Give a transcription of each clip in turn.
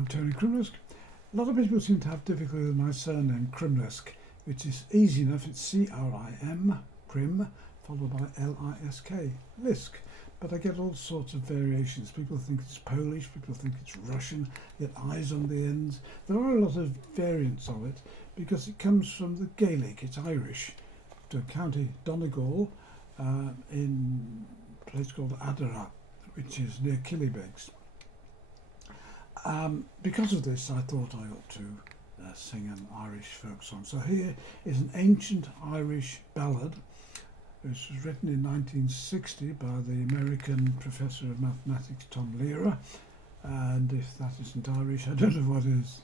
I'm Tony Crimlisk. A lot of people seem to have difficulty with my surname Crimlisk, which is easy enough. It's C-R-I-M, Crim, followed by L-I-S-K, Lisk. But I get all sorts of variations. People think it's Polish, people think it's Russian, get eyes on the ends. There are a lot of variants of it because it comes from the Gaelic, it's Irish, to County Donegal in a place called Adara, which is near Killybegs. Because of this, I thought I ought to sing an Irish folk song. So here is an ancient Irish ballad, which was written in 1960 by the American professor of mathematics Tom Lehrer, and if that isn't Irish, I don't know what is.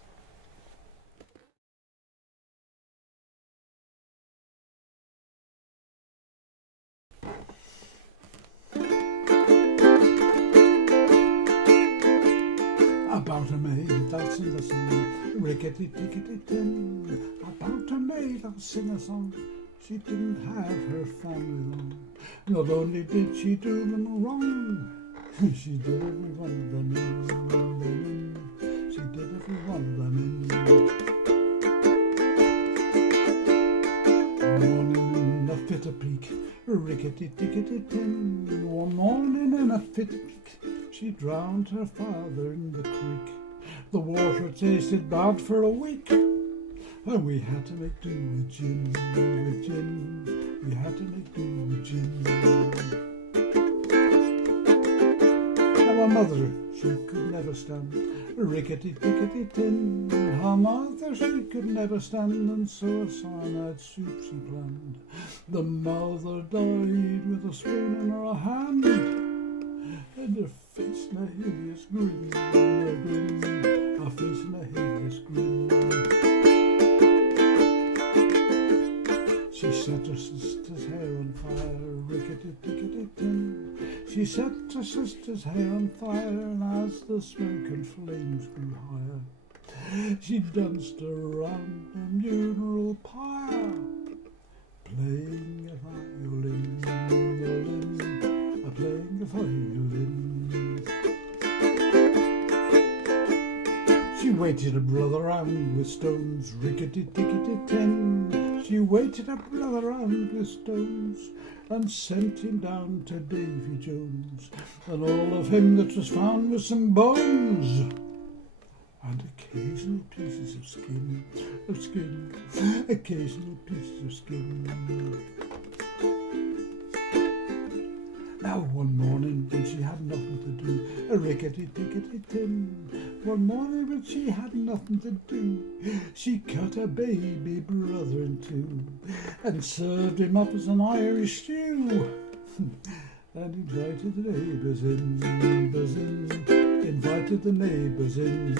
About a maid that'll sing a song, rickety-tickety-tin. About a maid that'll sing a song, she didn't have her family long. Not only did she do them wrong, she did every one of them in. She did every one of them in. One morning in a fit of pique, rickety-tickety-tin. One morning in a fit of pique, she drowned her father in the creek. The water tasted bad for a week, and we had to make do with gin, We had to make do with gin. Now our mother, she could never stand, rickety-tickety-tin. Her mother, she could never stand, and so a cyanide soup she planned. The mother died with a spoon in her hand, and her face in a hideous grin, her face in a hideous grin. She set her sister's hair on fire, rickety-tickety-tin. She set her sister's hair on fire, and as the smoke and flames grew higher, she danced around the funeral pyre, playing a violin, playing a violin. She weighted her brother round with stones, rickety-tickety-tin. She weighted her brother round with stones, and sent him down to Davy Jones. And all of him that was found was some bones, and occasional pieces of skin, occasional pieces of skin. Now one morning when she had nothing to do, a rickety-tickety-tin. One morning when she had nothing to do, she cut her baby brother in two, and served him up as an Irish stew, and invited the neighbours in, invited the neighbours in.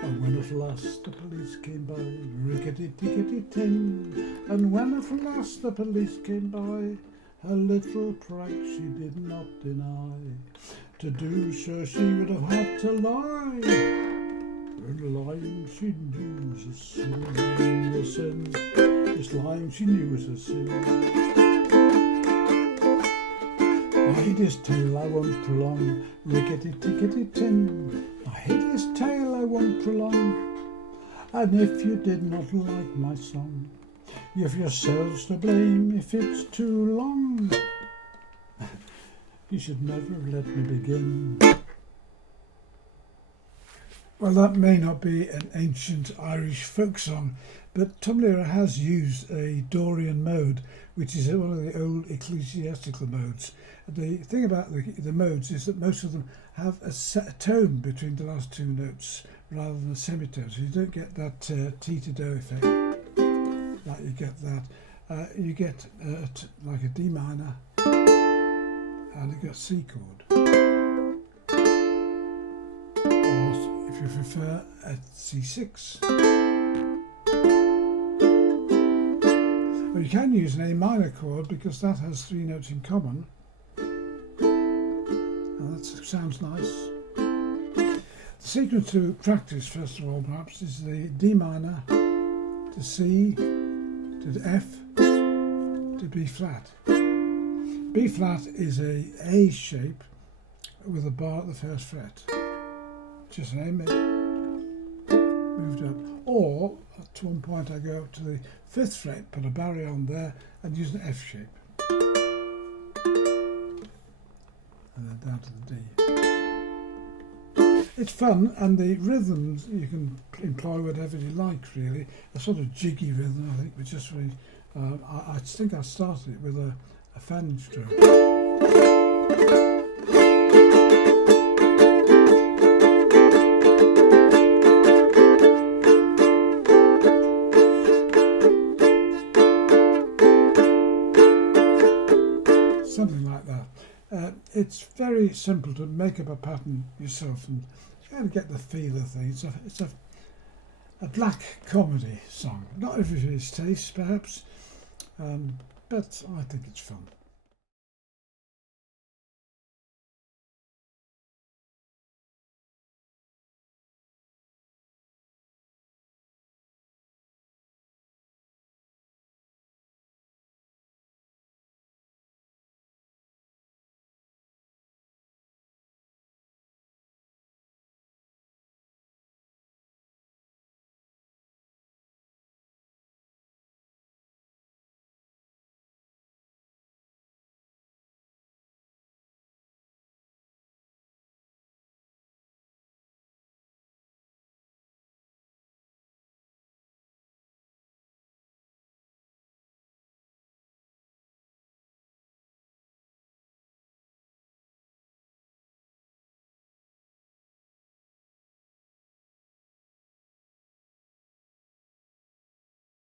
And when at last the police came by, rickety-tickety-tin. And when at last the police came by, her little prank she did not deny. To do so she would have had to lie, and lying she knew was a sin, This lying she knew was a sin. My hideous tale I won't prolong, rickety-tickety-tin. My hideous tale I won't prolong, and if you did not like my song, you've yourselves to blame if it's too long. You should never have let me begin. Well, that may not be an ancient Irish folk song, but Tom Lehrer has used a Dorian mode, which is one of the old ecclesiastical modes. The thing about the modes is that most of them have a tone between the last two notes rather than a semitone, so you don't get that T to Do effect. Like you get that. You get like a D minor, and you got C chord. Or if you prefer, a C6. Or you can use an A minor chord because that has three notes in common. And that sounds nice. The secret to practice, first of all, perhaps, is the D minor to C, to the F, to B flat. B flat is a shape with a bar at the first fret. Just an A moved up. Or at one point I go up to the 5th fret, put a barrier on there and use an F shape. And then down to the D. It's fun, and the rhythms you can employ whatever you like really. A sort of jiggy rhythm, I think, which just really, I think I started it with a flange drum. Something like that. It's very simple to make up a pattern yourself and kind of get the feel of things. It's a black comedy song. Not everybody's taste, perhaps, but I think it's fun.